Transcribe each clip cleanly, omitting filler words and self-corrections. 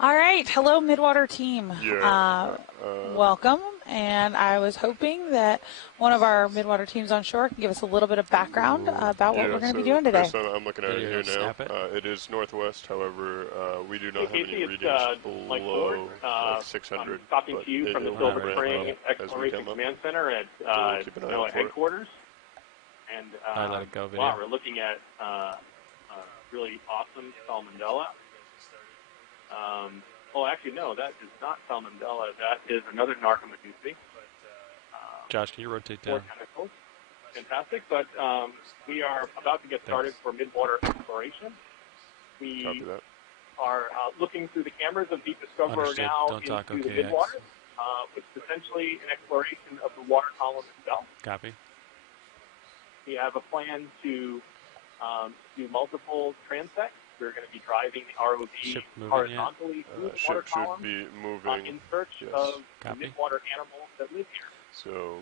All right. Hello, Midwater team. Yeah. Welcome. And I was hoping that one of our Midwater teams on shore can give us a little bit of background about what we're going to be doing today. So I'm looking at it here now. It is northwest. However, we do not have any readings below 600. I'm talking to you from the Silver Spring Exploration Command Center at NOAA headquarters. And wow, we're looking at really awesome salmonella. Oh, actually, no, that is not salmonella. That is another narcomedusa. Josh, can you rotate down? Fantastic, but we are about to get started for midwater exploration. We are looking through the cameras of Deep Discoverer now into the midwater, which is essentially an exploration of the water column itself. Copy. We have a plan to do multiple transects. We're going to be driving the ROV horizontally through the water column in search of the midwater animals that live here. So,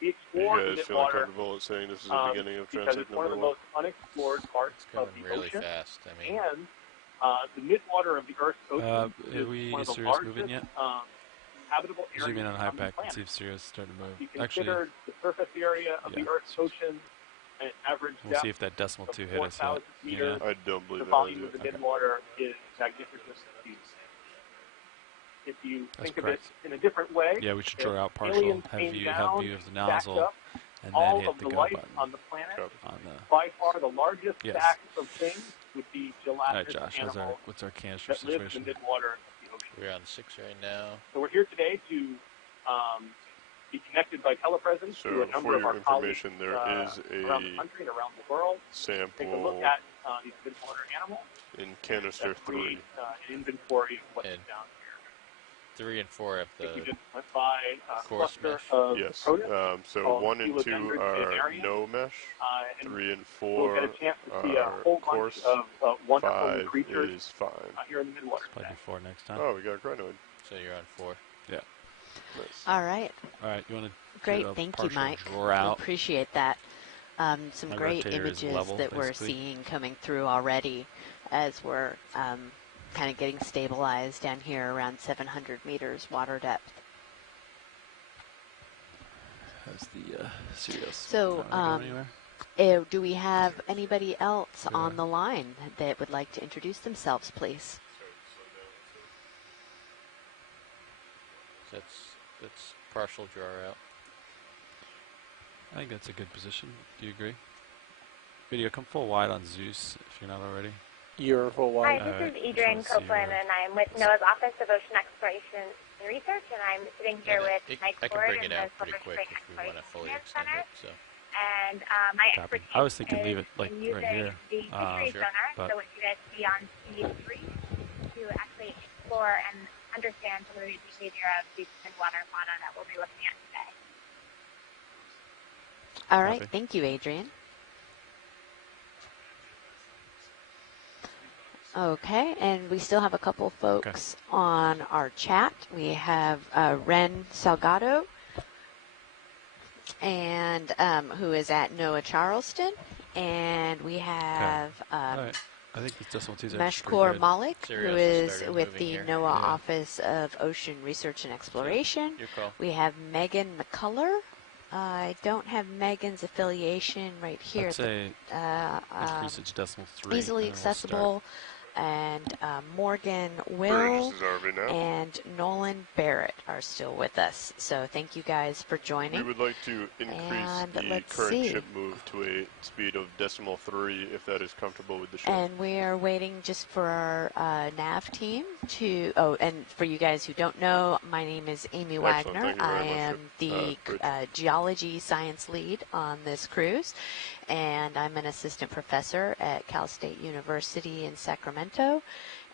we explore you guys the feeling midwater comfortable saying this is the beginning of because transect it's one of the number 1? most unexplored parts of the really ocean. Fast. I mean, And the midwater of the Earth's ocean is one of the largest habitable areas Zoom in on on high the pack and planet. see if Sirius starting to move. You consider the surface area of the Earth's ocean an average we'll depth see if that decimal 2 hit us 4,000 yet. meters. I don't believe the volume of the midwater is magnificent. If you think of it in a different way, we should draw out partial, have view of the nozzle, and then hit the go button. On the planet, by far the largest stack of things would be gelatinous animals what's our canister that live in situation? the midwater of the ocean. we're on 6 right now. So we're here today to be connected by telepresence to a number of our colleagues around the country and around the world. Sample take a look at these midwater animals in canister 3. An inventory of what's down here. 3 and 4 have the we just went by course mesh. Yes. So 1 and 2 are no mesh. 3 and 4 we'll get a chance to see a are whole course. Bunch of wonderful 5 creatures is fine. Here in the midwater. Play 4 next time. Oh, we got a crinoid. So you're on 4. Yeah. Nice. All right. You want to great, thank you, Mike. Appreciate that. Some great images that we're seeing coming through already as we're kind of getting stabilized down here around 700 meters water depth. How's the Sirius? So, do we have anybody else on the line that would like to introduce themselves, please? That's partial draw out. I think that's a good position. Do you agree? Video, come full wide on Zeus if you're not already. You're full wide. Hi, this is Adrienne Copeland, and I'm with NOAA's Office of Ocean Exploration and Research, and I'm sitting here with Mike Ford in the Silver Spring Exploration Command Center. And my expertise I was thinking leave it like in right here. The fisheries sonar, so what you guys see on C3, to actually explore and understand some of the behavior of the midwater fauna that we'll be looking at today. All right, thank you, Adrienne. Okay, and we still have a couple folks on our chat. We have Ren Salgado, and who is at NOAA Charleston, and we have I think this decimal 2 is Mashkour Malik, who is with the NOAA Office of Ocean Research and Exploration. We have Megan McCullough. I don't have Megan's affiliation right here. Let's say increase it to decimal 3. Easily accessible. And Morgan Will and Nolan Barrett are still with us. So thank you guys for joining. We would like to increase the current ship move to a speed of decimal 3 if that is comfortable with the ship. And we are waiting just for our nav team to, and for you guys who don't know, my name is Amy Wagner. I am the geology science lead on this cruise. And I'm an assistant professor at Cal State University in Sacramento,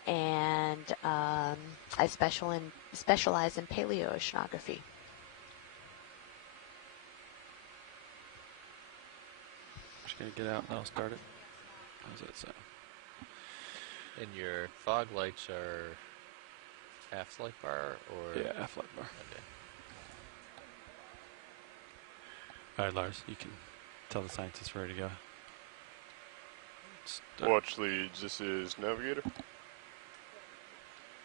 and I specialize in paleoceanography. Just gonna get out and I'll start it. How's that sound? And your fog lights are half light bar or? Yeah, half light bar. Okay. All right, Lars, you can tell the scientists ready to go. Watch leads, this is navigator.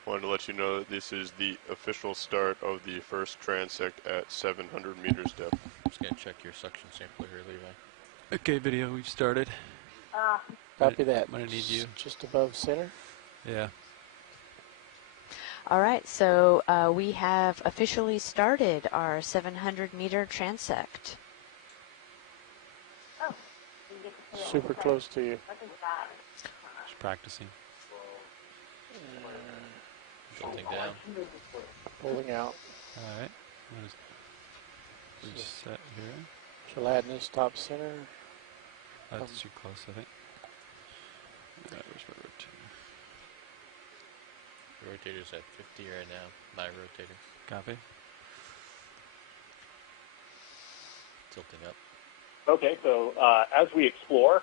Wanted to let you know that this is the official start of the first transect at 700 meters depth. I'm just going to check your suction sampler here, Levi. Okay, video, we've started. Copy that. I'm going to need you. Just above center. Yeah. All right, so we have officially started our 700-meter transect. Oh. Super close to you. What is that? Just practicing. Tilting down. Pulling out. All right. Reset here. Gelatinous top center. That's too close, I think. Where's my rotator? The rotator's at 50 right now. My rotator. Copy. Tilting up. Okay, so as we explore,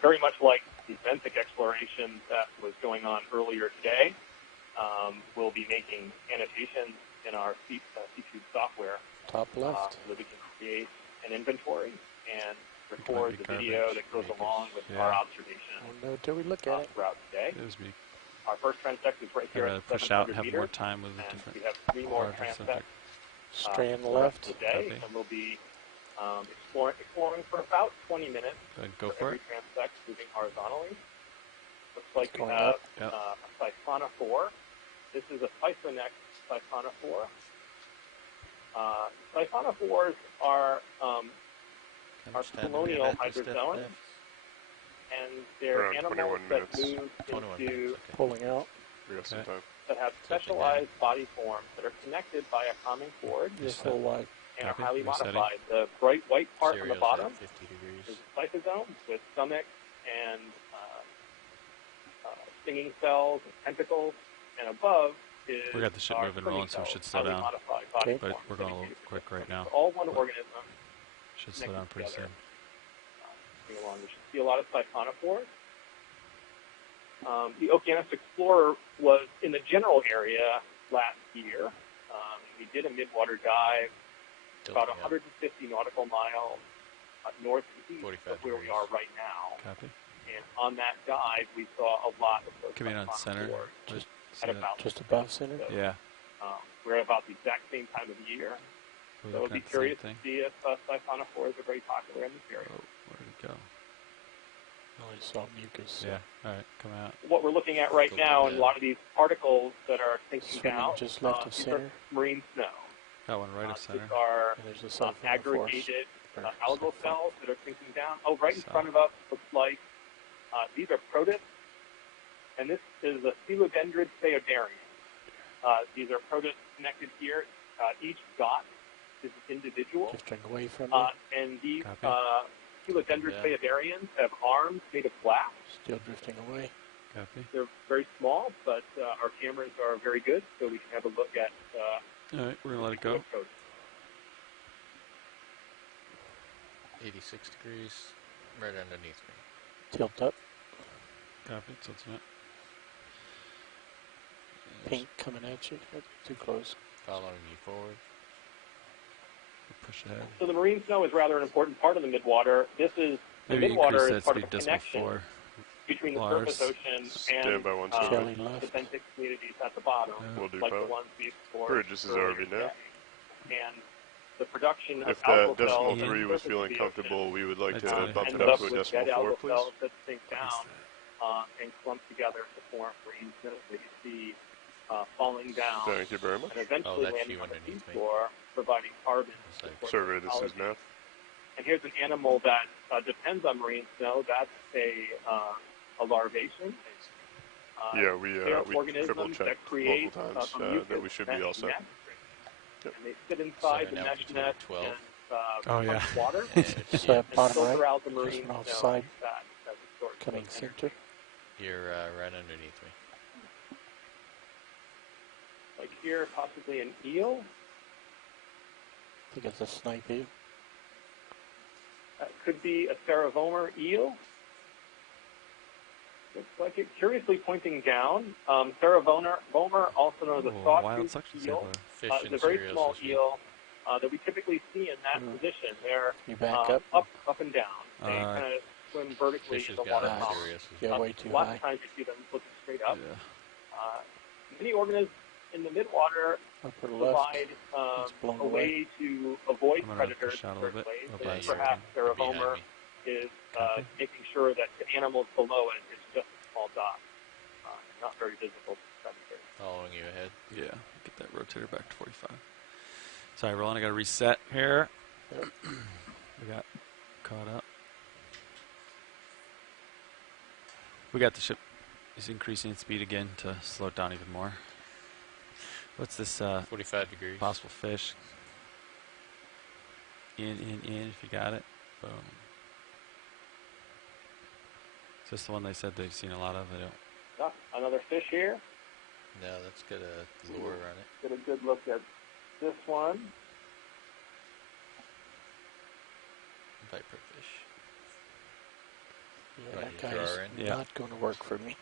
very much like the benthic exploration that was going on earlier today, we'll be making annotations in our C-Tube software Top left. so that we can create an inventory and record the video that goes along with our observation Oh no, till we look at it. throughout today. It was me. Our first transect is right here at Push out, 700 have meters, more time with a and different we have 3 more larger transects subject. Strand for the rest left. of the day, Copy. and we'll be exploring for about 20 minutes. Go for every it. transect moving horizontally. Looks like we Going have up. Yep. a siphonophore. This is a Pythonect siphonophore. Siphonophores are colonial hydrozoans, and they're Around animals 21 that minutes. move 21 into minutes, okay. Pulling out. We got some time. that have specialized body forms that are connected by a common cord Just a little wide. and are Copy. highly Resetting. modified. The bright white part on the Serial's bottom at 50 degrees. is a lysosome with stomach and stinging cells and tentacles, and above is We got the shit our moving rolling, so we cells, should slow highly down. modified body Okay. But forms we're going a little dedicated to quick right now. all one organism. Should slow down pretty soon. Moving along, we should see a lot of siphonophores. The Okeanos Explorer was in the general area last year. We did a midwater dive about 150 nautical miles northeast of where we are right now. Copy. And on that dive, we saw a lot of those Come in on center. siphonophores Just at about Just above center. so, yeah. we're at about the exact same time of year. We're So I'd looking be at the same curious to thing. see if siphonophores are very popular in this area. Oh, where did it go? Only saw mucus. Yeah. All right. Come out. What we're looking at right now, and a lot of these particles that are sinking Swimming down, just left of these center. are marine snow. Got one right of center. These are And there's a siphonophore. aggregated Or algal siphonophore. cells that are sinking down. Oh, right in So- front of us looks like these are protists, and this is a Coelodendrid phaeodarium. These are protists connected here. Each dot is an individual, Drifting away from me. and these Copy. Coelodendrid Yeah. phaeodarians have arms made of glass. Still drifting away. Copy. They're very small, but our cameras are very good, so we can have a look at All right. We're gonna let it go. 86 degrees, right underneath me. Tilt up. Copy. Tilting it. Pink coming at you. Too close. Following you forward. Push ahead. So the marine snow is rather an important part of the midwater. This is the Maybe midwater increase is that part of speed a decimal connection 4. between the Lars. surface ocean Stand and by one Jelly the left. benthic communities at the bottom, We'll do like the both. ones we explored. Bridges is earlier ROV now. today. And the production of If algal that decimal cells 3 on the was surface feeling of the comfortable, we would like That's to fine. bump it ends up up to a with decimal dead 4, algal please. cells that sink down and clump together to form marine snow that you see falling down Thank you very much. and eventually that's landing you on the underneath me. seafloor, providing carbon. It's like to support Survey, this is ecology. Nath. And here's an animal that depends on marine snow. That's a larvation. Yeah, we They're triple organisms checked that create multiple times a that we mucus should be mesh all set. net. Yep. And they sit inside So the an mesh altitude net of 12. and Oh, yeah. pump water It's Yeah. and bottom filter right. out the Just marine an snow offside. that is stored Coming in center. You're right underneath me. Like here, possibly an eel. I think it's a snipe eel. That could be a Ceravomer eel. Looks like it. Curiously pointing down. Ceravomer, also known as a Oh, sawtooth wild suction eel, sampler. Fish is and a very cereals small this week. eel that we typically see in that position. They're You back up. up and down. They Alright. kind of swim vertically Fish in has the got water it Nice. column. serious. Yeah, way too Lots high. of times you see them looking straight up. Yeah. Many organisms in the midwater provide a way to avoid predators in certain ways. Perhaps Homer is making sure that the animals below it is just a small dot, not very visible to predators. Following you ahead. Yeah, get that rotator back to 45. Sorry, Roland, I got to reset here. We got caught up. We got the ship is increasing its speed again to slow it down even more. What's this 45 degrees. Possible fish? In, if you got it. Boom. Is this the one they said they've seen a lot of? I don't. Another fish here. No, let's get a lure on it. Get a good look at this one. Viper fish. Yeah, that guy's not going to work for me.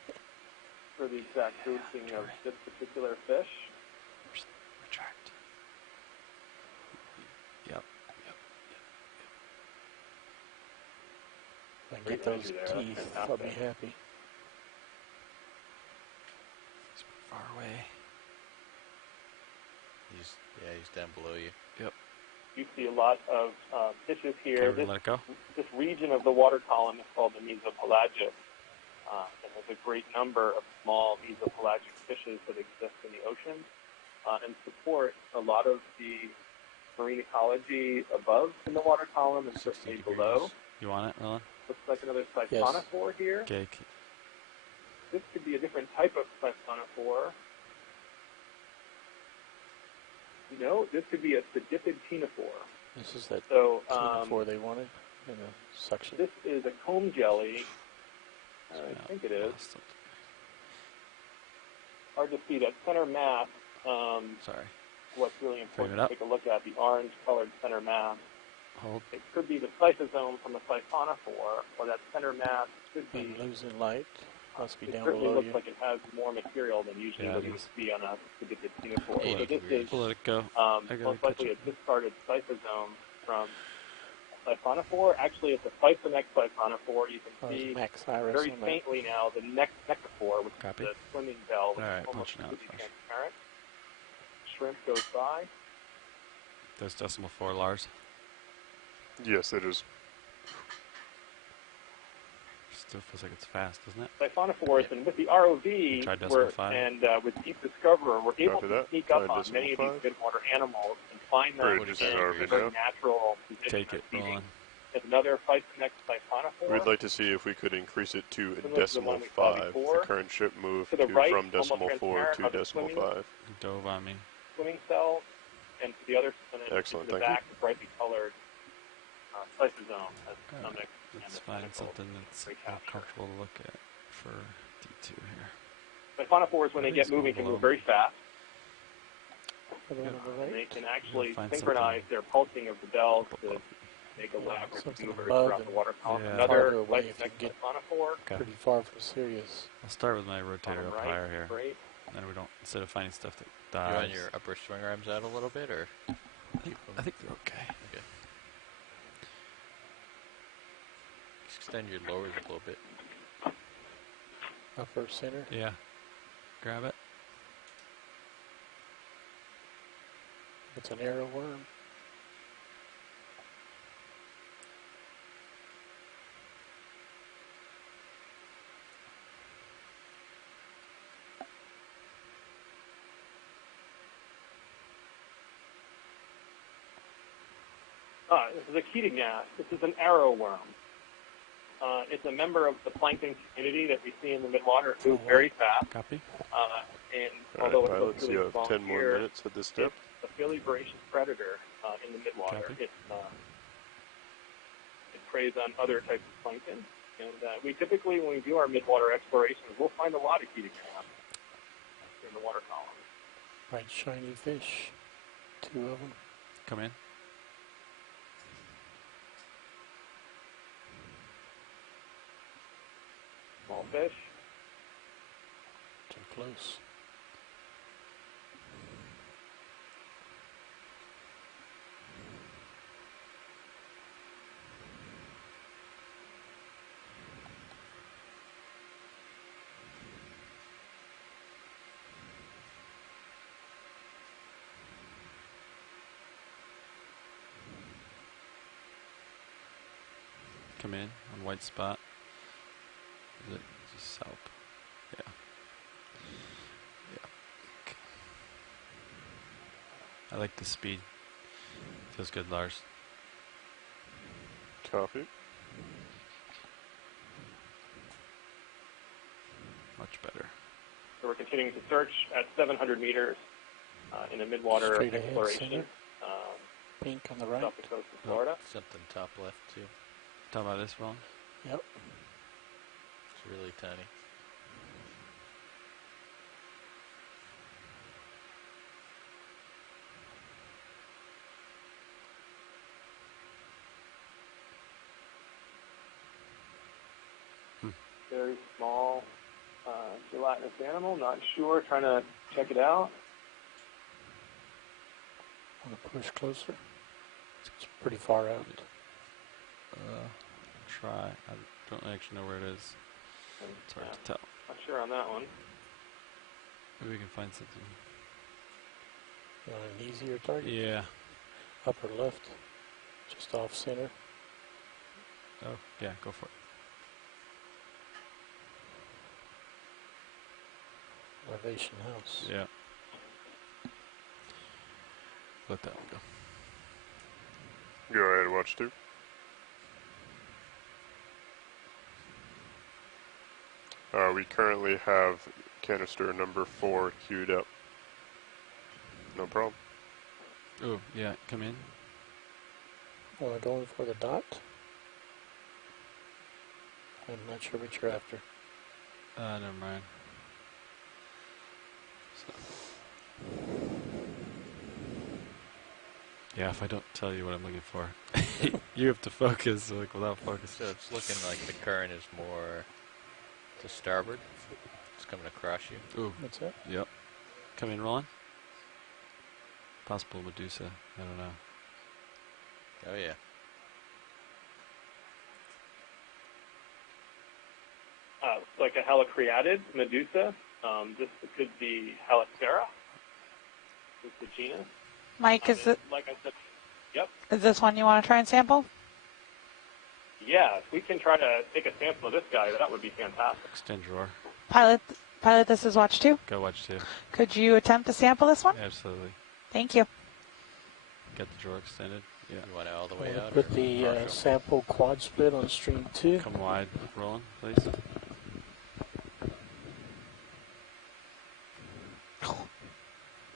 For the exact grouping of this particular fish. Retract. Yep. If I can get those teeth, I'll be happy. He's far away. He's down below you. Yep. You see a lot of fishes here. Okay, let it go. This region of the water column is called the mesopelagic. And there's a great number of small mesopelagic fishes that exist in the ocean and support a lot of the marine ecology above in the water column and certainly below. You want it, Roland? Looks like another siphonophore here. Okay. This could be a different type of siphonophore. No, this could be a sedipid ctenophore. This is that ctenophore they wanted in a suction. This is a comb jelly. I think it is. Hard to see that center mass. Sorry. What's really important to take a look at, the orange-colored center mass. Hold. It could be the cytosome from the siphonophore, or that center mass could be... losing light. Must be down below you. It certainly looks like it has more material than usually what you would see on a sedipid ctenophore. So this is let it go. most likely a discarded cytosome from siphonophore. Actually, it's a physonex siphonophore. You can see very faintly now the nectophore, which is the swimming bell, which is almost completely transparent. Shrimp goes by. That's decimal 4, Lars. Yes, it is. Still feels like it's fast, doesn't it? Siphonophores, and with the ROV and with Deep Discoverer, we're able to sneak up on many of these midwater animals and find them in a very natural position. Take it, Roland. There's another physonex siphonophore. We'd like to see if we could increase it to decimal 5. The current ship moved from decimal 4 to decimal 5. Dove on me. Swimming cell, and to the other excellent, to the back, the brightly colored lysosome has stomach. Let's find something that's more comfortable to look at for D2 here. Siphonophores, when they get moving, can move very fast. And they can actually synchronize their pulsing of the bells to make elaborate maneuvers throughout the water column. Another siphonophore. Pretty far from Sirius. I'll start with my rotator up higher here. Great. Then we don't, instead of finding stuff that dies. You're on your upper swing arms out a little bit, or? I think they're okay. Okay. Extend your lowers a little bit. Upper center? Yeah. Grab it. It's an arrow worm. This is a Okeanos. This is an arrow worm. It's a member of the plankton community that we see in the midwater. It moves very fast. Copy. And although it goes you really have small 10 more here, minutes at this step. it's a fairly voracious predator in the midwater. It preys on other types of plankton. And we typically, when we do our midwater explorations, we'll find a lot of Okeanos in the water column. Bright shiny fish. 2 of them. Come in. Small fish. Too close. in on white spot. Is it just south? Yeah. Yeah. Okay. I like the speed. Feels good, Lars. Copy. Much better. So we're continuing to search at 700 meters in a midwater exploration. Pink on the right. Off the coast of Florida. Something top left, too. Talking about this, Ron? Yep. It's really tiny. Very small gelatinous animal, not sure, trying to check it out. Want to push closer? It's pretty far out. Try. I don't actually know where it is. It's hard to tell. Not sure on that one. Maybe we can find something. You want an easier target? Yeah. Upper left, just off center. Oh, yeah, go for it. Elevation house. Yeah. Let that one go. Go ahead, watch 2. We currently have canister number 4 queued up. No problem. Oh, yeah, come in. Want to go in for the dot? I'm not sure what you're after. Never mind. So. Yeah, if I don't tell you what I'm looking for, you have to focus, like, without focus. So it's looking like the current is more to starboard. It's coming across you. Ooh. What's that? Yep. Come in, Ron. Possible Medusa. I don't know. Oh, yeah. Like a helicreatid Medusa. This could be Helixera. This is the genus. Mike, is it? Like I said, yep. Is this one you want to try and sample? Yeah, if we can try to take a sample of this guy, that would be fantastic. Extend drawer. Pilot, this is watch 2. Go watch 2. Could you attempt to sample this one? Absolutely. Thank you. Get the drawer extended. Yeah. You want it all the way out? Put the sample quad split on stream 2. Come wide, Roland, please.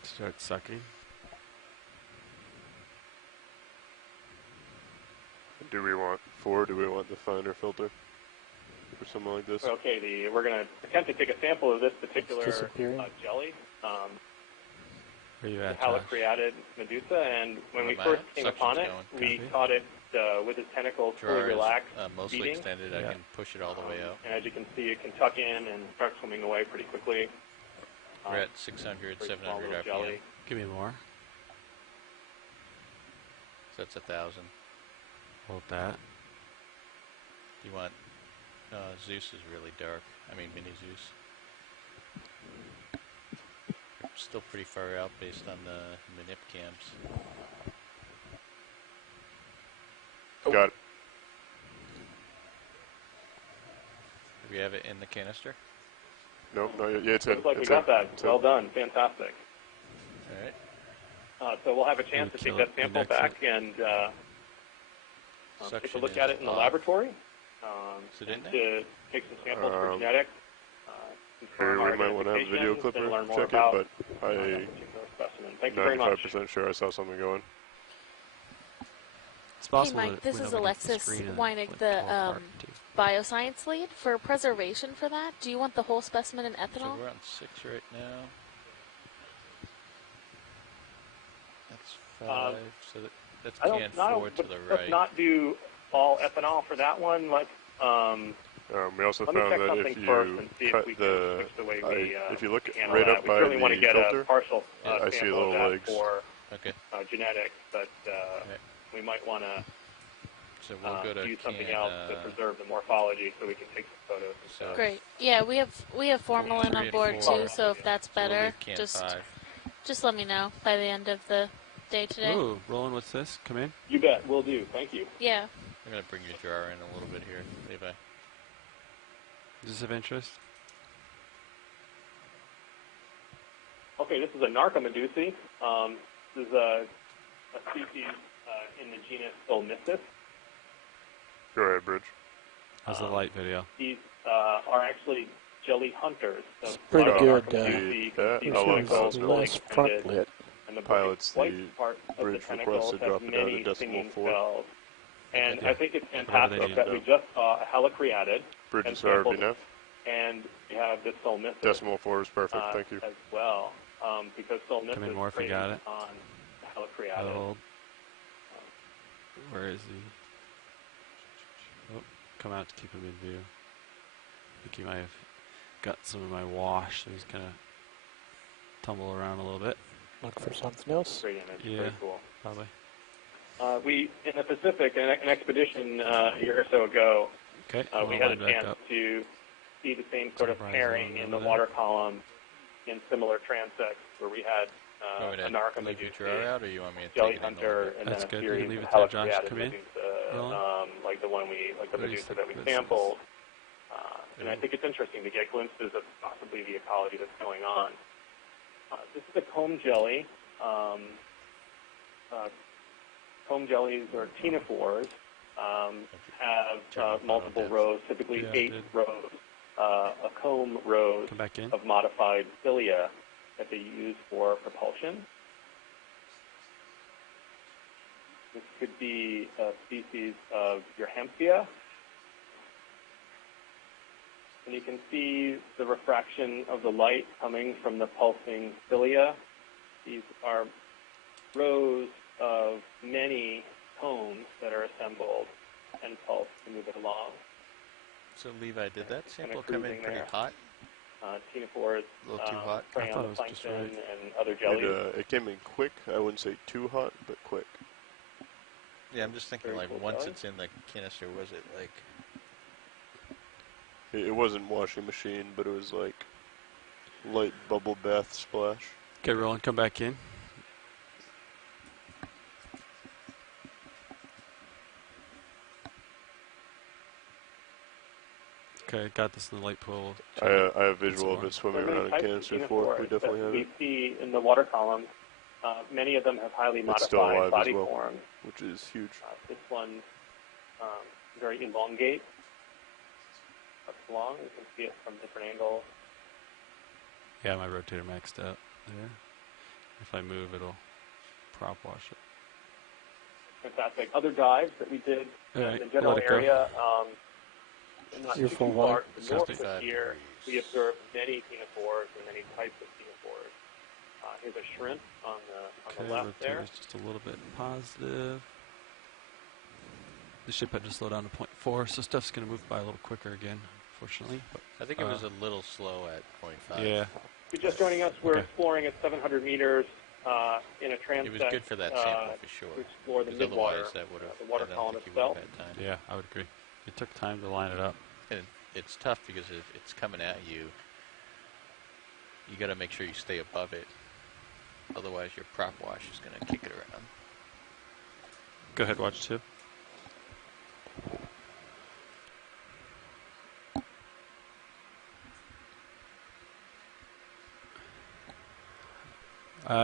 Start sucking. Do we want 4? Do we want the finer filter? Or something like this? Okay, we're going to attempt to take a sample of this particular jelly. Where you at, Helicreatid Medusa, and when we first came upon it, we caught it with its tentacles fully relaxed, mostly feeding. Extended. I can push it all the way out. And as you can see, it can tuck in and start swimming away pretty quickly. We're at 600, 700 RPM. Give me more. So that's 1,000. Hold that. You want Zeus is really dark. I mean, mini Zeus. Still pretty far out based on the manip cams. Got it. Do we have it in the canister? Nope, not yet. Yeah, it's in. Looks like we got that. Well done. Fantastic. All right. So we'll have a chance to take that sample back and take a look at it in the laboratory. Is it in there? To take some samples for genetics. We might want to have a video clipper check it, but I'm 95% sure I saw something going. It's possible. Hey Mike, this is Alexis Weinig, the bioscience lead. For preservation for that, do you want the whole specimen in ethanol? So we're on 6 right now. That's 5. So that's can 4 to the right. Let's not do all ethanol for that one. We also found that if you cut if you look right up by the filter, I see little legs. For genetics, but we might want to use something else to preserve the morphology so we can take some photos. So great. Yeah, we have formalin on board too, so if that's better, just let me know by the end of the day today. Ooh, Roland, what's this? Come in. You bet. Will do. Thank you. Yeah. I'm going to bring your jar in a little bit here, Levi. Is this of interest? Okay, this is a Narcomedusae. This is a species in the genus Solmissus. Go ahead, Bridge. How's the light video? These are actually jelly hunters. So it's pretty good. Nice front lid. And the pilots, the part of Bridge the requests to drop it down to decimal singing 4. cells. And I think it's fantastic that we just saw a helicreatid. Bridge is RBNF. And we have this Solmissus. Decimal 4 is perfect, thank you. As well, because Solmissus come in more if you got it. On helicreatid. Hold. Where is he? Oh, come out to keep him in view. I think he might have got some of my wash, so he's gonna tumble around a little bit. Look for something else. Great image. Yeah, very cool. Probably. We in the Pacific, an expedition a year or so ago, we had a chance to see the same sort of pairing in the water column in similar transects where we had a Narcomedusae, jelly hunter, and then a series of helicreatid Medusa, like the Medusa that we sampled. And I think it's interesting to get glimpses of possibly the ecology that's going on. This is a comb jelly. Comb jellies or ctenophores have multiple rows, typically 8 rows, a comb rows of modified cilia that they use for propulsion. This could be a species of Urhampsia. And you can see the refraction of the light coming from the pulsing cilia. These are rows of many combs that are assembled and pulsed to move it along. So Levi, did that sample come in pretty hot? Ctenophores, a little too hot. prey on the plankton and other jellies. It came in quick. I wouldn't say too hot, but quick. Yeah, I'm just thinking once it's in the canister, was it like... It wasn't washing machine, but it was like light bubble bath splash. Okay, Roland, come back in. Okay, got this in the light pool. I have visual of it swimming around in canister 4. We definitely have it. We see in the water column, many of them have highly modified body forms, which is huge. This one very elongate. Long. You can see it from different angles. Yeah, my rotator maxed out there. If I move, it'll prop wash it. Fantastic. Other dives that we did in the general area, not too far to the north of here, we observed many ctenophores and many types of ctenophores. Here's a shrimp on the left there. Just a little bit positive. The ship had to slow down to 0.4, so stuff's going to move by a little quicker again. Fortunately, but I think it was a little slow at 0.5. Yeah. If you're just joining us, we're exploring at 700 meters in a transect. It was good for that sample for sure. To explore the Midwater, the water column itself. Yeah, I would agree. It took time to line it up. And it's tough because if it's coming at you, you got to make sure you stay above it. Otherwise, your prop wash is going to kick it around. Go ahead, watch 2.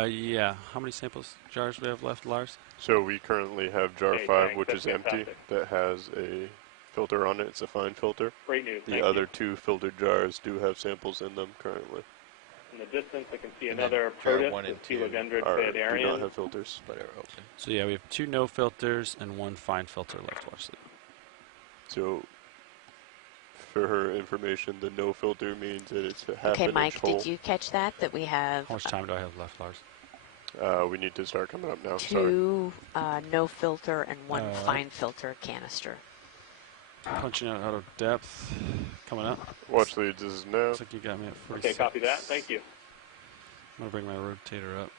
Yeah. How many jars do we have left, Lars? So we currently have jar 5, which is empty, that has a filter on it. It's a fine filter. Great news. The other 2 filtered jars do have samples in them currently. In the distance, I can see another protus with Coelodendron do not have filters, but are open. So yeah, we have 2 no filters and 1 fine filter left. Watch that. So, for her information, the no filter means that it's a half Okay, an Mike, inch hole. did you catch that? That we have... How much time do I have left, Lars? We need to start coming up now. 2 no filter and 1 fine filter canister. Punching out of depth. Coming up. Watch leads, this is now. Looks like you got me at 46. Okay, copy that. Thank you. I'm going to bring my rotator up.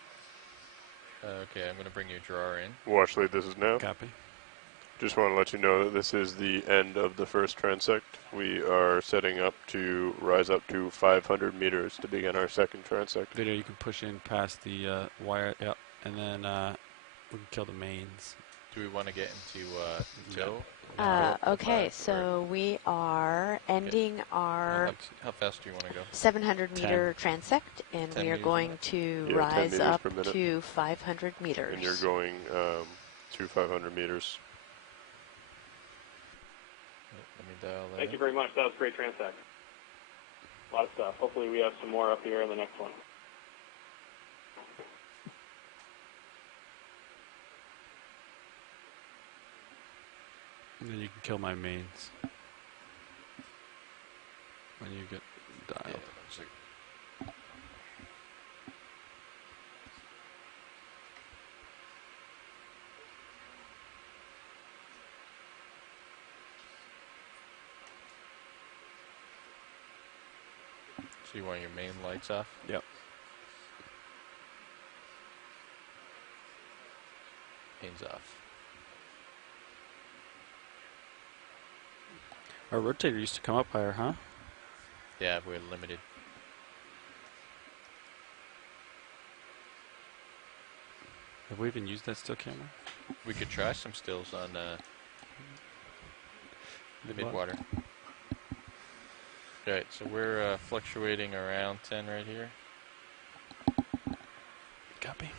Okay, I'm going to bring your drawer in. Watch lead, this is now. Copy. Just want to let you know that this is the end of the first transect. We are setting up to rise up to 500 meters to begin our second transect. Video, you can push in past the wire, and then we can kill the mains. Do we want to get into tow? Okay, so we are ending our how fast do you want to go? 700-meter transect, and we are going to rise up to 500 meters. And you're going to 500 meters. Let me dial that. Thank you very much. That was a great transect. A lot of stuff. Hopefully we have some more up here in the next one. And then you can kill my mains when you get dialed. Yeah, so you want your main lights off? Yep. Mains off. Our rotator used to come up higher, huh? Yeah, we're limited. Have we even used that still camera? We could try some stills on Midwater. Alright, so we're fluctuating around 10 right here. Copy.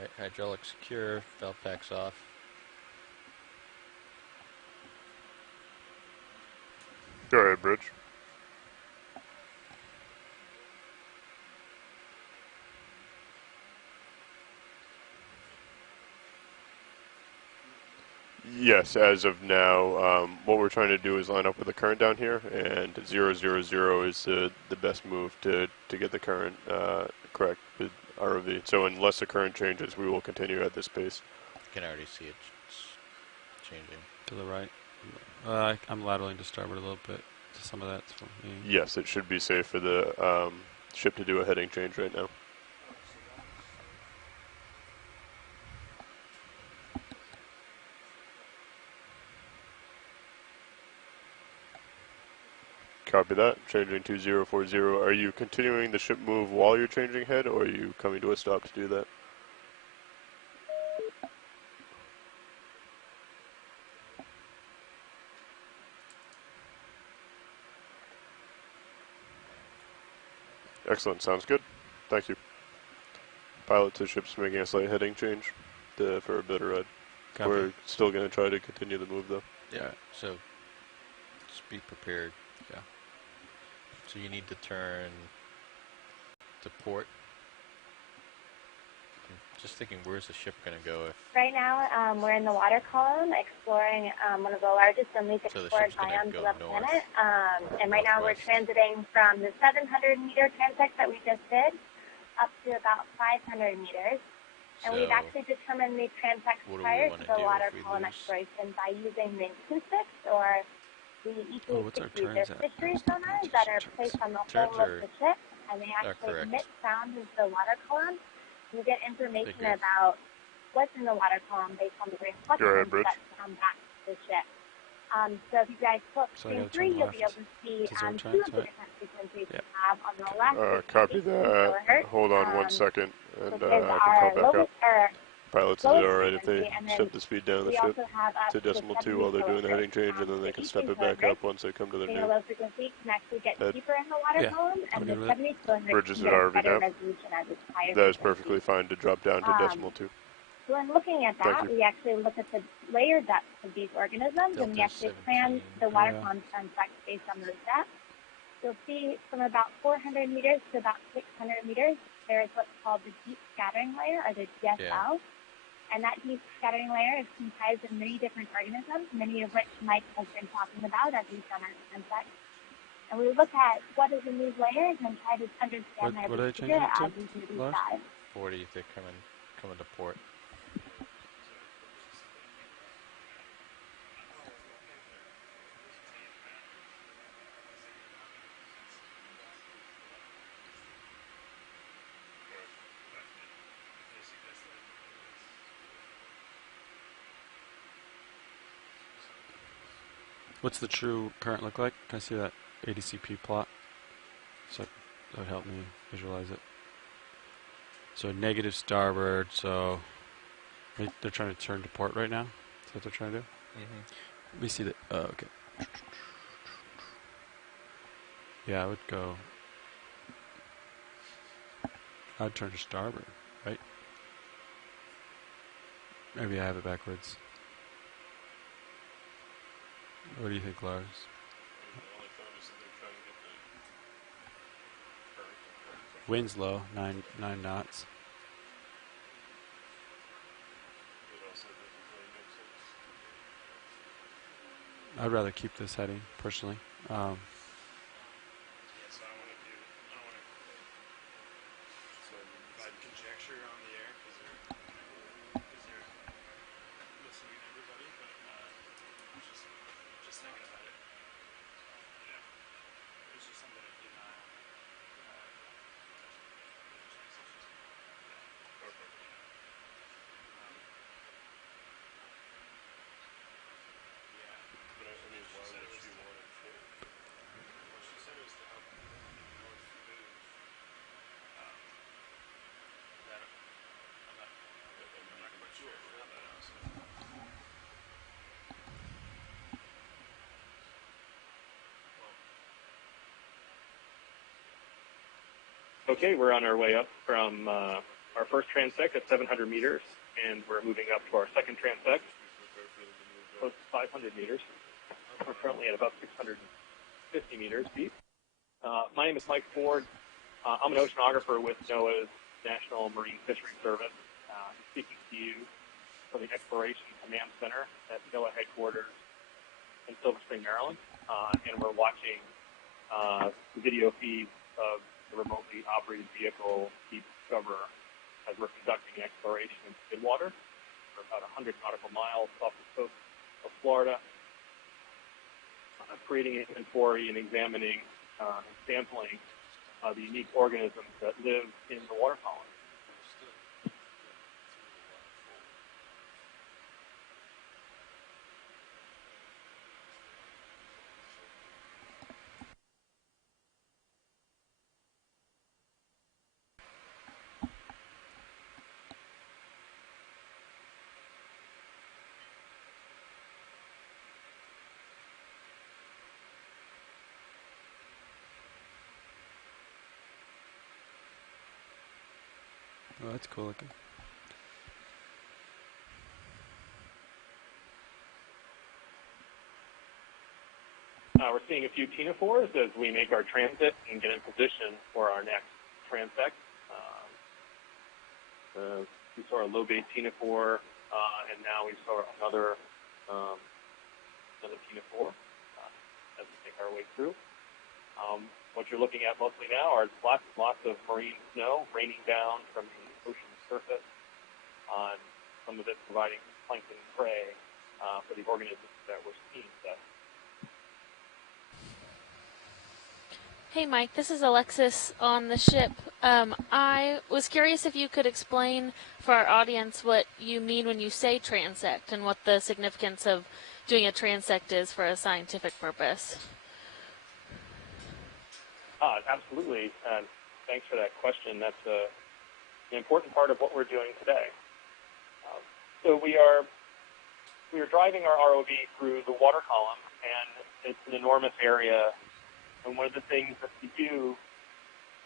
Right, hydraulic secure, valve packs off. Go ahead, Bridge. Yes, as of now, what we're trying to do is line up with the current down here, and 000 is the best move to get the current correct with ROV. So unless the current changes, we will continue at this pace. You can already see it changing. To the right. I'm lateraling to starboard a little bit. So some of that's for me. Yes, it should be safe for the ship to do a heading change right now. Copy that. Changing to 040. Are you continuing the ship move while you're changing head, or are you coming to a stop to do that? Excellent. Sounds good. Thank you. Pilot to ship's making a slight heading change for a better ride. Copy. We're still going to try to continue the move, though. Yeah, so just be prepared. Yeah. So you need to turn to port. I'm just thinking, where's the ship going to go? Right now, we're in the water column exploring one of the largest and least explored biomes of the planet. And right now we're transiting from the 700-meter transect that we just did up to about 500 meters. And we've actually determined these transects prior to the water column exploration by using the acoustics or the EQ60. They're fishery sonars that are placed on the whole of the ship, and they actually emit sound into the water column. You get information about what's in the water column based on the reflections that come back to the ship. So if you guys look screen 3, you'll be able to see two of the different frequencies we have. On the left, copy that. Hold on 1 second, and I can call back up. Pilots, is it alright if they step the speed down of the ship to decimal 2 while they're doing the heading change, and then they can step it back up once they come to their new low frequency can actually get deeper in the water column, and the 70 kilohertz Bridges at ROV now. That is perfectly fine to drop down to decimal 2. So in looking at that, we actually look at the layer depth of these organisms, and we actually plan the water column transect based on those depths. You'll see from about 400 meters to about 600 meters, there is what's called the deep scattering layer, or the DSL. And that deep scattering layer is comprised of many different organisms, many of which Mike has been talking about as we've done our transect. And we look at what is in these layers and try to understand their behavior as we do these dives. 40 if they're coming to port. What's the true current look like? Can I see that ADCP plot? So that would help me visualize it. So negative starboard, so they're trying to turn to port right now? Is that what they're trying to do? Mm-hmm. Let me see the, oh, okay. Yeah, I would go, I'd turn to starboard, right? Maybe I have it backwards. What do you think, Lars? Wind's low, 9 knots. I'd rather keep this heading, personally. Okay, we're on our way up from our first transect at 700 meters, and we're moving up to our second transect, close to 500 meters. We're currently at about 650 meters deep. My name is Mike Ford. I'm an oceanographer with NOAA's National Marine Fisheries Service. I'm speaking to you from the Exploration Command Center at NOAA headquarters in Silver Spring, Maryland, and we're watching the video feed of the remotely operated vehicle Deep Discoverer as we're conducting exploration in Midwater for about 100 nautical miles off the coast of Florida, creating inventory and examining and sampling the unique organisms that live in the water column. Oh, that's cool looking. We're seeing a few ctenophores as we make our transit and get in position for our next transect. We saw a low-bait ctenophore, and now we saw another ctenophore as we make our way through. What you're looking at mostly now are lots of marine snow raining down from the ocean surface, on some of it providing plankton prey for the organisms that we're seeing today. Hey, Mike, this is Alexis on the ship. I was curious if you could explain for our audience what you mean when you say transect and what the significance of doing a transect is for a scientific purpose. Absolutely, and thanks for that question. That's an important part of what we're doing today. So we are driving our ROV through the water column, and it's an enormous area. And one of the things that we do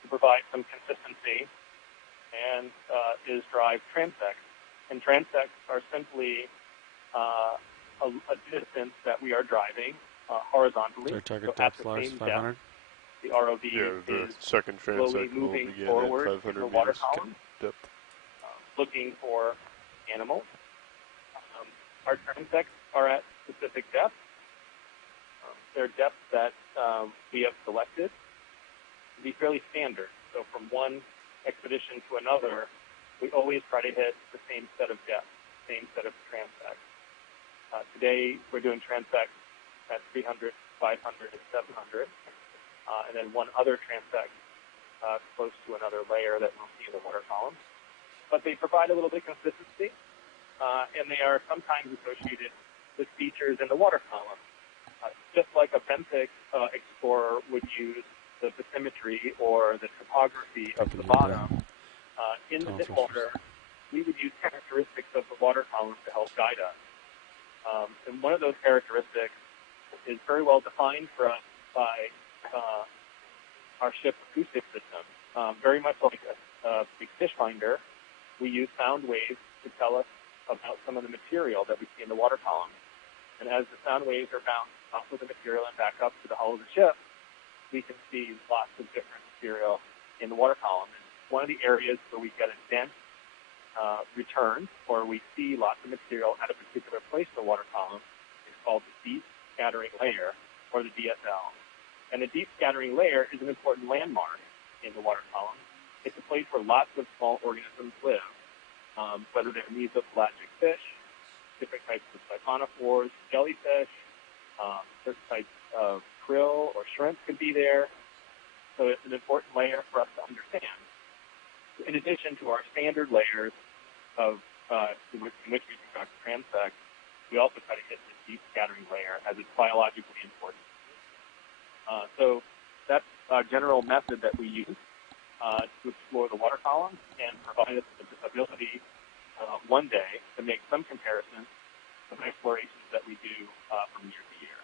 to provide some consistency and is drive transects. And transects are simply a distance that we are driving horizontally. Their target depth, Lars, 500? The ROV the is second slowly transect will moving begin forward at 500 in the water meters column, depth. Looking for animals. Our transects are at specific depths. They're depths that we have selected to be fairly standard. So from one expedition to another, we always try to hit the same set of depths, same set of transects. Today, we're doing transects at 300, 500, and 700, and then one other transect close to another layer that we'll see in the water column. But they provide a little bit of consistency, and they are sometimes associated with features in the water column. just like a benthic explorer would use the bathymetry or the topography of the bottom, in the Midwater, we would use characteristics of the water column to help guide us. And one of those characteristics is very well defined for us by our ship's acoustic system. Very much like a big fish finder, we use sound waves to tell us about some of the material that we see in the water column. And as the sound waves are bounced off of the material and back up to the hull of the ship, we can see lots of different material in the water column. And one of the areas where we get a dense return, or we see lots of material at a particular place in the water column, is called the deep scattering layer, or the DSL. And the deep scattering layer is an important landmark in the water column. It's a place where lots of small organisms live, whether they're mesopelagic fish, different types of siphonophores, jellyfish, certain types of krill or shrimp could be there. So it's an important layer for us to understand. In addition to our standard layers of in which we conduct transect, we also try to hit this deep scattering layer as it's biologically important. So that's a general method that we use to explore the water column and provide us with the ability one day to make some comparisons of explorations that we do from year to year.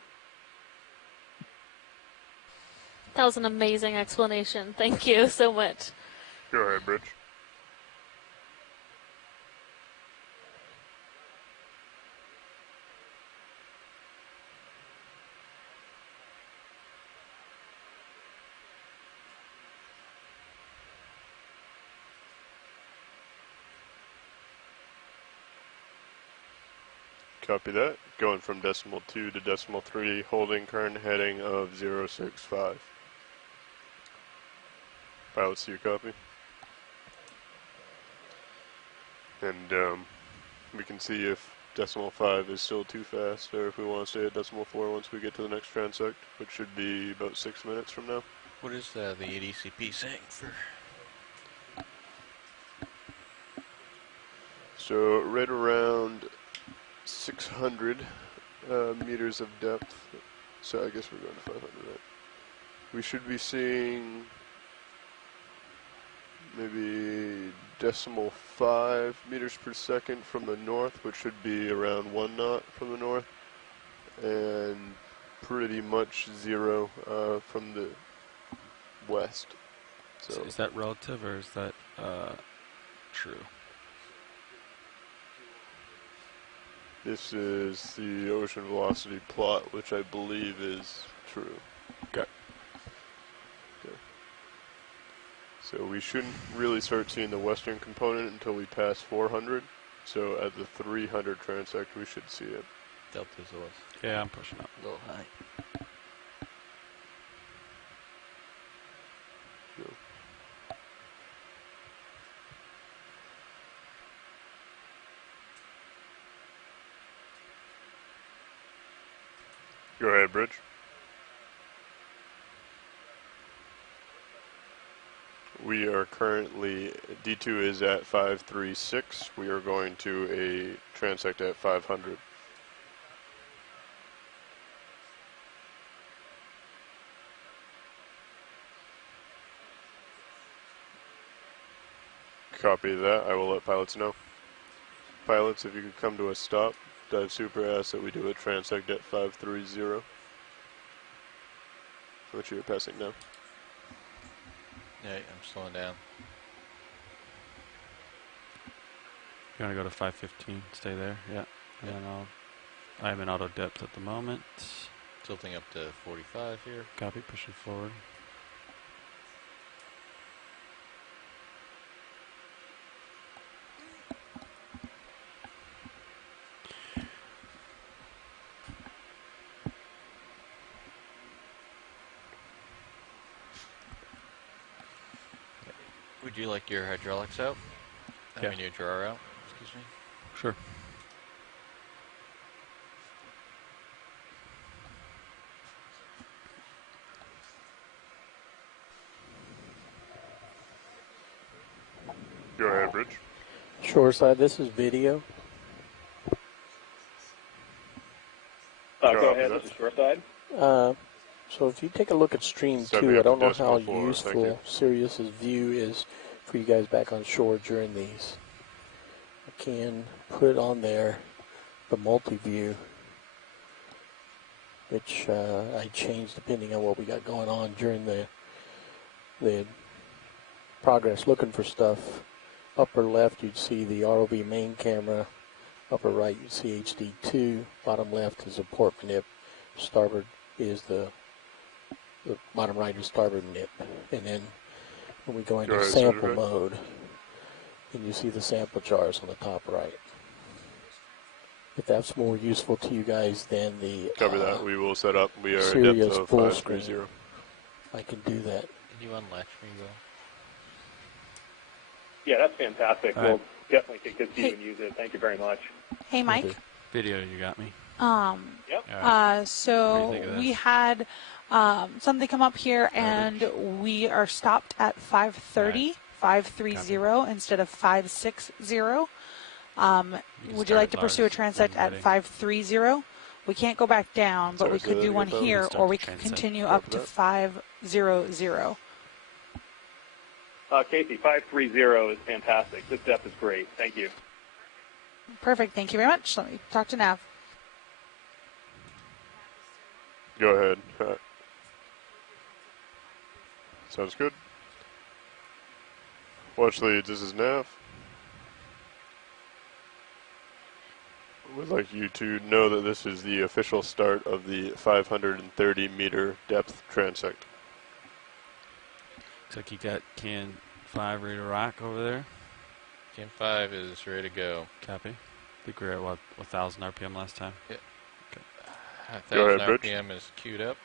That was an amazing explanation. Thank you so much. Go ahead, Bridge. Copy that. Going from decimal 2 to decimal 3, holding current heading of 065. Pilots, see your copy. And we can see if decimal 5 is still too fast, or if we want to stay at decimal 4 once we get to the next transect, which should be about 6 minutes from now. What is the ADCP saying for? So right around 600 meters of depth. So I guess we're going to 500, right? We should be seeing maybe decimal 5 meters per second from the north, which should be around 1 knot from the north, and pretty much 0 from the west. So is that relative or is that true? This is the ocean velocity plot, which I believe is true. Okay. So we shouldn't really start seeing the western component until we pass 400. So at the 300 transect, we should see it. Delta's off. Yeah, I'm pushing up. A little high. Go ahead, Bridge. We are currently, D2 is at 536. We are going to a transect at 500. Copy that. I will let pilots know. Pilots, if you could come to a stop. Dive super ask that we do a transect at 530, which you're passing now. Yeah, I'm slowing down. You want to go to 515, stay there, yeah. And then I'm in auto depth at the moment. Tilting up to 45 here. Copy, pushing forward. Would you like your hydraulics out? Yeah. I mean your drawer out, excuse me. Sure. Go ahead, Bridge. Shoreside, this is video. Go ahead, this is shoreside. So if you take a look at stream 2, I don't know how useful Sirius's view is for you guys back on shore during these. I can put on there the multi-view, which I change depending on what we got going on during the progress looking for stuff. Upper left you'd see the ROV main camera, upper right you'd see HD2, bottom left is a port nip, starboard is the bottom right is starboard nip, and then when we go into sample mode, then you see the sample jars on the top right. If that's more useful to you guys than the Copy that. We will set up. We are Sirius at depth of full 530. screen. I can do that. Can you unlatch me, Will? Yeah, that's fantastic. We'll definitely take this to you and use it. Thank you very much. Hey, Mike. Video, you got me. Yep. So we had something come up here, and we are stopped at 530, 530 instead of 560. Would you like to pursue a transect at 530? We can't go back down, but we could do one here, or we can continue up to 500. Casey, 530 is fantastic. This depth is great. Thank you. Perfect. Thank you very much. Let me talk to Nav. Go ahead. Sounds good. Watch leads, this is Nav. We'd like you to know that this is the official start of the 530 meter depth transect. Looks like you got can 5 ready to rock over there. Can 5 is ready to go. Copy. I think we were at, what, 1,000 RPM last time? Yep. Okay. 1,000 RPM is queued up.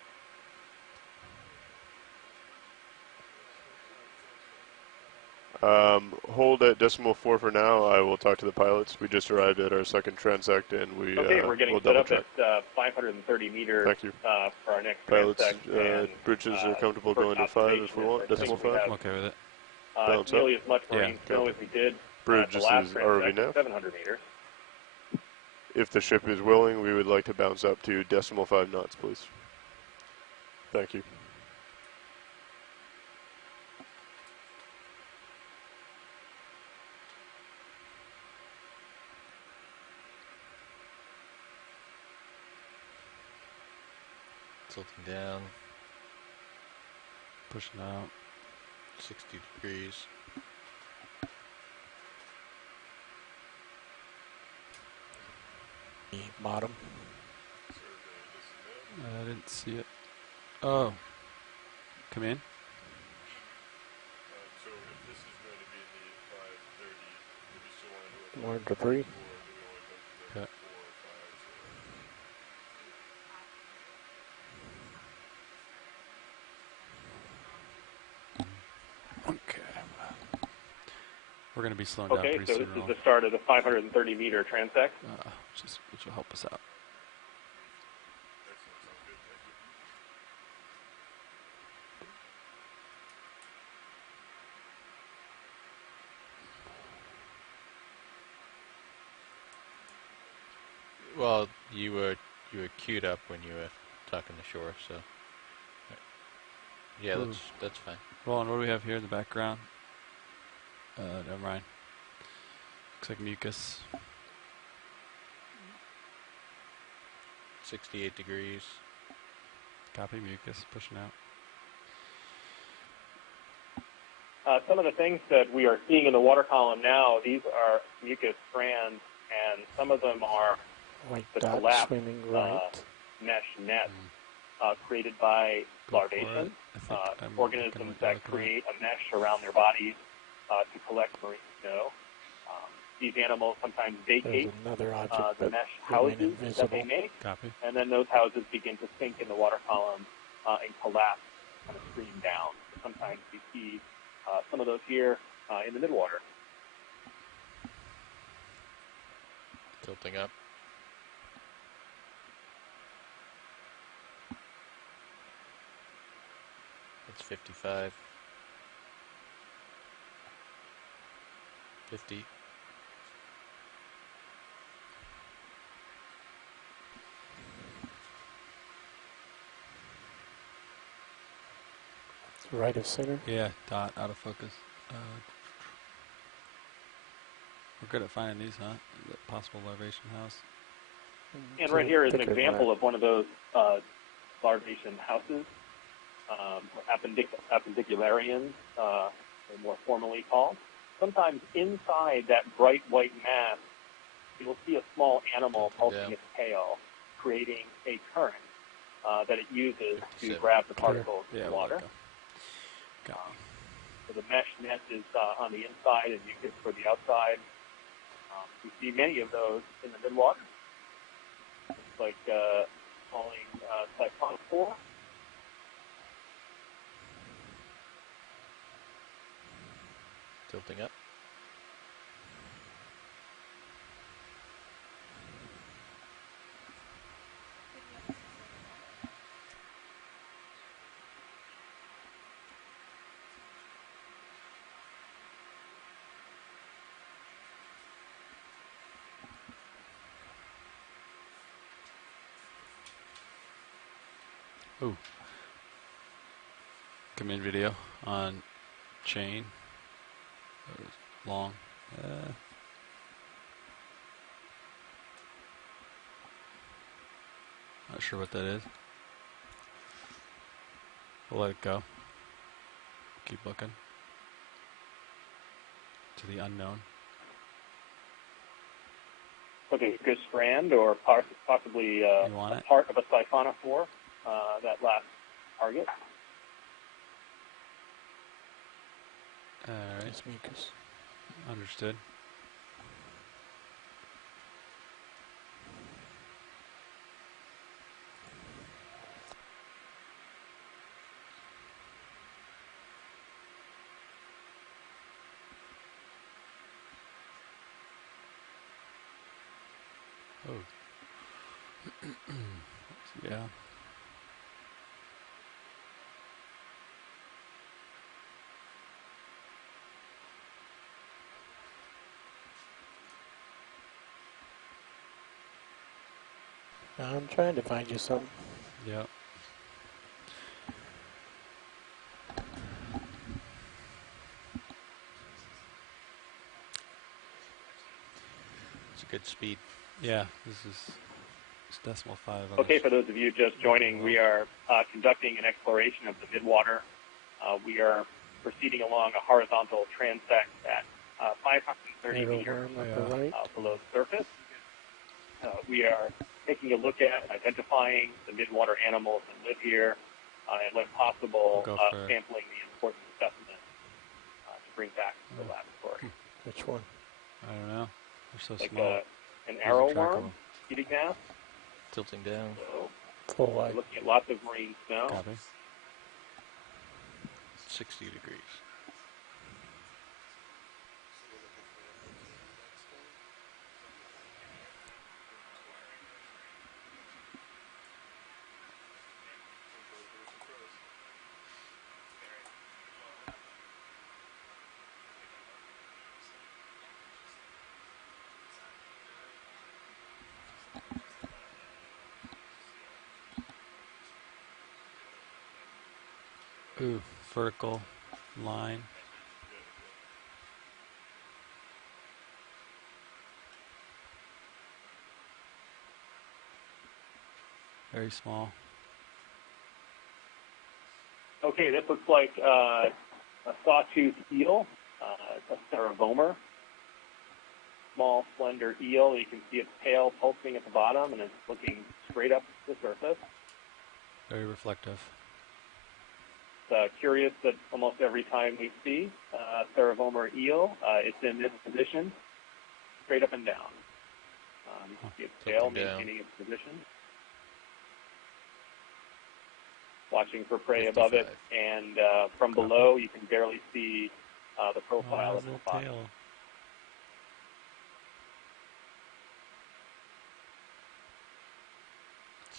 Hold at decimal 4 for now. I will talk to the pilots. We just arrived at our second transect, and we're getting set up at 530 meters. Thank you. For our next pilots, transect. bridges are comfortable going to 5 if we want. Decimal 5. I'm okay with it. Balance nearly up. as much marine snow as we did. Bridge the is last ROV now. 700 meters. If the ship is willing, we would like to bounce up to decimal 5 knots, please. Thank you. Tilting down. Pushing out. 60 degrees. Bottom. I didn't see it. Oh. Come in. So if this is going to be in the 530, would you still want to do it? More debris. Okay. We're going to be slowing down pretty soon. Okay, so this is the start of the 530 meter transect. Which will help us out. Well, you were queued up when you were talking to shore, so yeah, that's fine. Roland, what do we have here in the background? Never mind. Looks like mucus. 68 degrees. Copy mucus, pushing out. Some of the things that we are seeing in the water column now, these are mucus strands, and some of them are the collapsed mesh nets created by larvation, organisms that create a mesh around their bodies to collect marine snow. These animals sometimes vacate the mesh houses that they make, and then those houses begin to sink in the water column and collapse, kind of stream down. Sometimes you see some of those here in the midwater. Tilting up. That's 55. 50. Right of center? Yeah, dot, out of focus. We're good at finding these, huh? The possible larvation house. And right here is an example of one of those larvation houses, appendicularians, they're more formally called. Sometimes inside that bright white mass, you'll see a small animal pulsing its tail, creating a current that it uses to grab the particles in the water. So the mesh net is on the inside and mucus for the outside. We see many of those in the midwater, like calling siphonophore. Tilting up. Ooh. Come in video on chain. Long. Not sure what that is. We'll let it go. Keep looking. To the unknown. Looking at a good strand or possibly a part of a siphonophore, that last target. Alright. It's mucus. Understood. Oh. Yeah. I'm trying to find you something. Yeah. It's a good speed. Yeah, this is decimal 5. Okay, for those of you just joining, we are conducting an exploration of the midwater. We are proceeding along a horizontal transect at 530 meters below the surface. We are taking a look at identifying the midwater animals that live here and when possible sampling the important specimens to bring back to the laboratory. Which one? I don't know. They're so like small. An arrow worm eating mass. Tilting down. So we're looking at lots of marine snow. Copy. 60 degrees. Ooh, vertical line. Very small. Okay, this looks like a sawtooth eel, a cerevomer. Small, slender eel. You can see its tail pulsing at the bottom, and it's looking straight up the surface. Very reflective. It's curious that almost every time we see cerevomer eel, it's in this position, straight up and down. You can see its tail maintaining its position. Watching for prey above it, and from below you can barely see the profile of the body. Tail.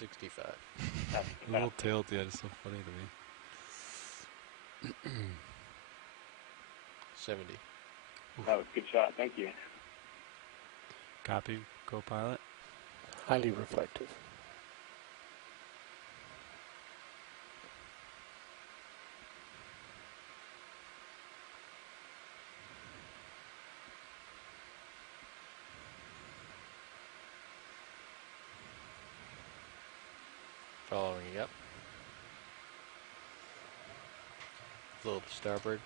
$65. A little tail at the end is so funny to me. 70. That was a good shot. Thank you. Copy, co-pilot. Highly reflective. Following you up. A little to starboard.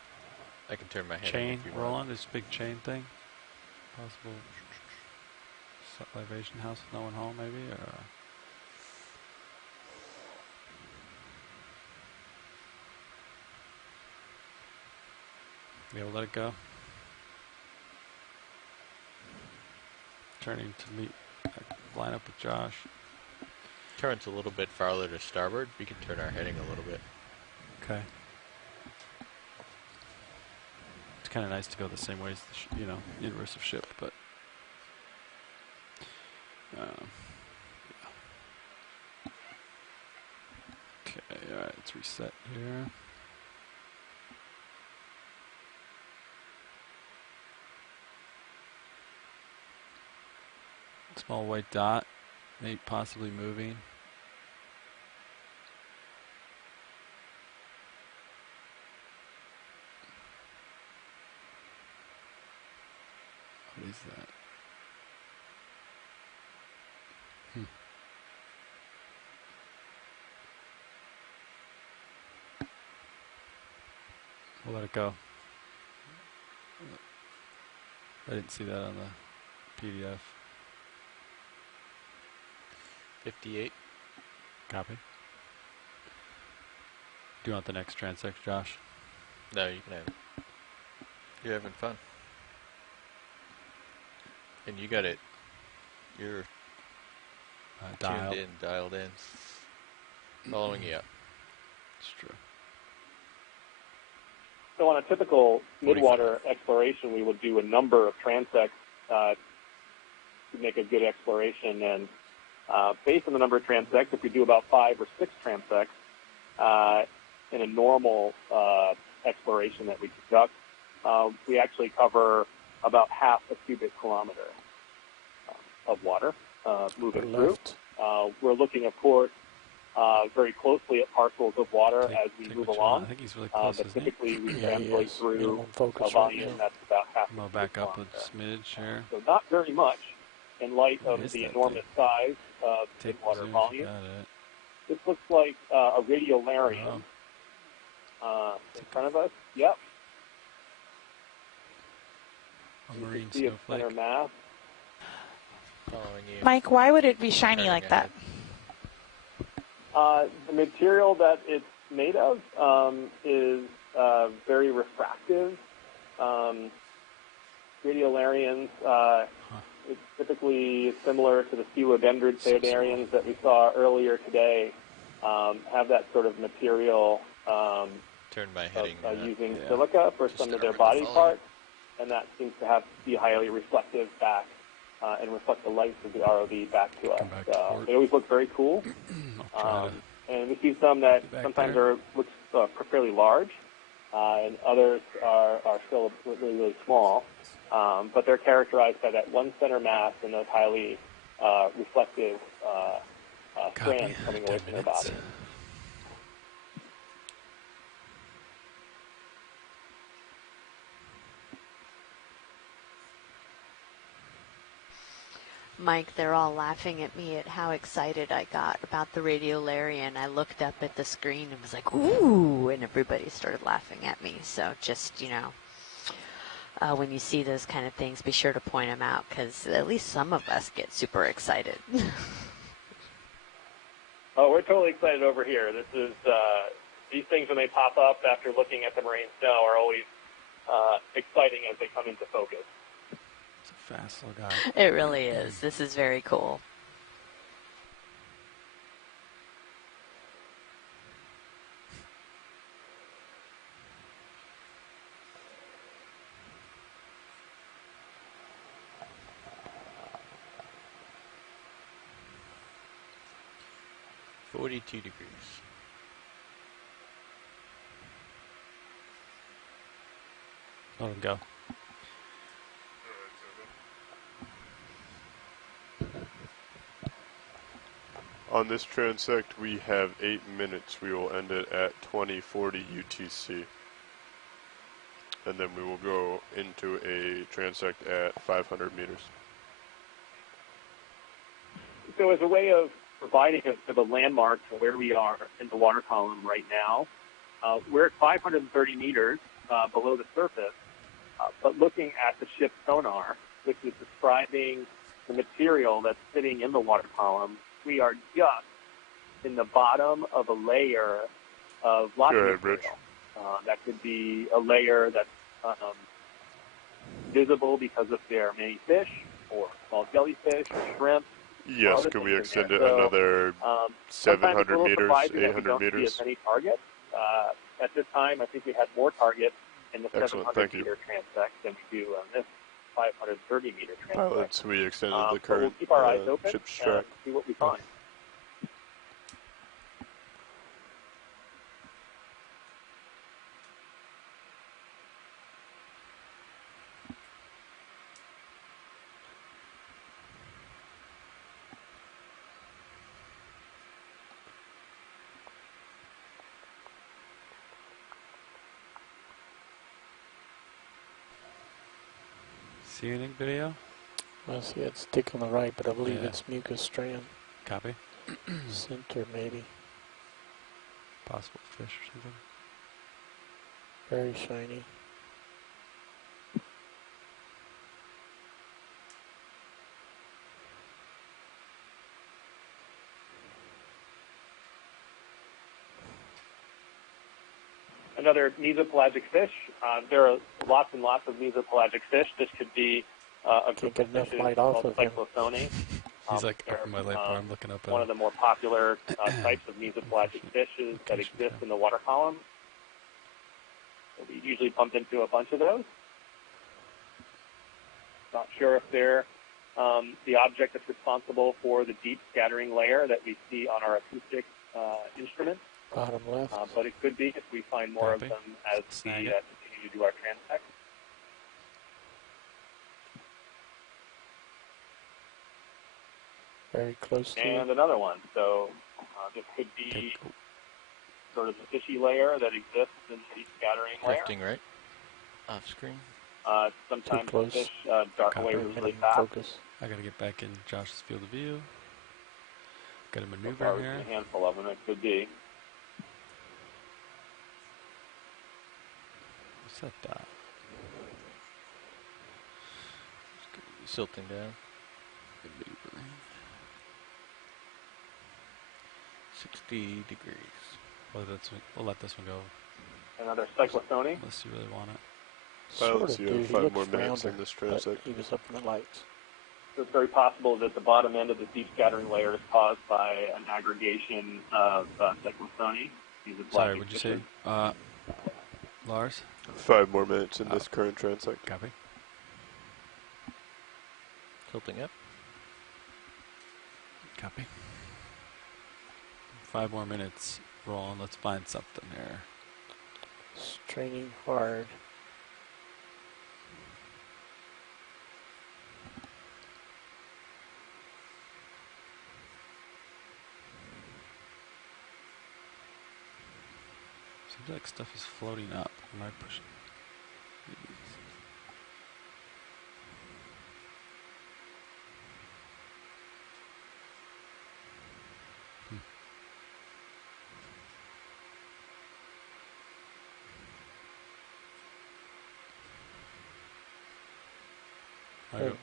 I can turn my head. Chain rolling, this big chain thing. Possible libation house with no one home, maybe, or. Yeah, we'll let it go. Turning to meet, line up with Josh. Current's a little bit farther to starboard. We can turn our heading a little bit. Okay. It's kind of nice to go the same way as the inverse of ship, but yeah. Okay, all right, let's reset here. Small white dot, maybe possibly moving. What is that? We'll let it go. I didn't see that on the PDF. 58. Copy. Do you want the next transect, Josh? No, you can have it. You're having fun. And you got it. You're tuned in, dialed in. Following you up. It's true. So on a typical midwater exploration, we would do a number of transects to make a good exploration. And based on the number of transects, if we do about 5 or 6 transects in a normal exploration that we conduct, we actually cover about half a cubic kilometer of water moving through. We're looking, of course, very closely at parcels of water as we move along. I think he's really close, but isn't typically we translate through a volume that's about half a cubic back up kilometer. a smidge here. So not very much in light of the enormous size of the midwater volume. This looks like a radiolarium in front of us. Yep. A marine see its center mass. Following you. Mike, why would it be shiny like that? The material that it's made of is very refractive. Radiolarians, it's typically similar to the philodendrid pseudarians that we saw earlier today, have that sort of material Turn my heading, using silica for some of their body parts, and that seems to be highly reflective back and reflect the light of the ROV back to us. They always look very cool. And we see some that sometimes look fairly large, and others are still really, really small. But they're characterized by that one center mass and those highly reflective strands coming away from their body. Mike, they're all laughing at me at how excited I got about the radiolarian. I looked up at the screen and was like, ooh, and everybody started laughing at me. So just, when you see those kind of things, be sure to point them out, because at least some of us get super excited. Oh, we're totally excited over here. This is these things, when they pop up after looking at the marine snow, are always exciting as they come into focus. It's a fast little guy. It really is. This is very cool. .42 degrees. Let him go. On this transect, we have 8 minutes. We will end it at 2040 UTC. And then we will go into a transect at 500 meters. So as a way of providing us with a landmark to where we are in the water column right now. We're at 530 meters below the surface, but looking at the ship's sonar, which is describing the material that's sitting in the water column, we are just in the bottom of a layer of lots of material. That could be a layer that's visible because of there are many fish, or small jellyfish, or shrimp. Yes, could we extend it another 700 meters, 800 meters? Many targets. At this time, I think we had more targets in the 700-meter transect than we do on this 530-meter transect. Pilots, we extended the current we'll keep our eyes open ship's track. and see what we find. See anything video? I see it stick on the right, but I believe it's mucus strand. Copy. Center, maybe. Possible fish or something. Very shiny. Another mesopelagic fish. There are lots and lots of mesopelagic fish. This could be a group of fishes called cyclothone. He's like up in my lake bar. I'm looking up one of the more popular types of mesopelagic fishes that exist in the water column. So we usually bump into a bunch of those. Not sure if they're the object that's responsible for the deep scattering layer that we see on our acoustic instruments. Bottom left. But it could be if we find more of them as we continue to do our transect. Very close to And another one. So this could be sort of the fishy layer that exists in the scattering layer. Drifting right off screen. Sometimes the fish dart away really fast. Focus. I gotta get back in Josh's field of view. Got a maneuver here. A handful of them it could be. What's that dot? Silting down. 60 degrees. We'll let this one go. Another cyclothone. Unless you really want it. Pilots, you have 5 more minutes in this transect. He was up in the lights. So it's very possible that the bottom end of the deep scattering layer is caused by an aggregation of cyclothone. Sorry, would you say, Lars? 5 more minutes in this current transect. Copy. Tilting up. Copy. 5 more minutes. Rolling. Let's find something here. Straining hard. Seems like stuff is floating up. Am I pushing?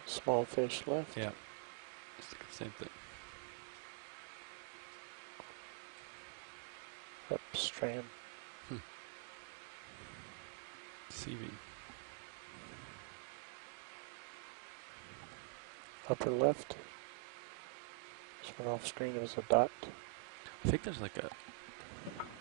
Small fish left. Yeah. It's like the same thing. Upstream. CV. Upper left. This one off screen is a dot. I think there's like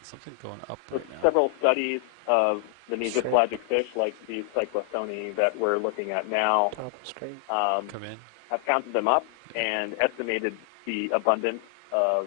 something going up right now. Several studies of the mesopelagic fish, like these cyclothone that we're looking at now, Top of screen. Come in. Have counted them up and estimated the abundance of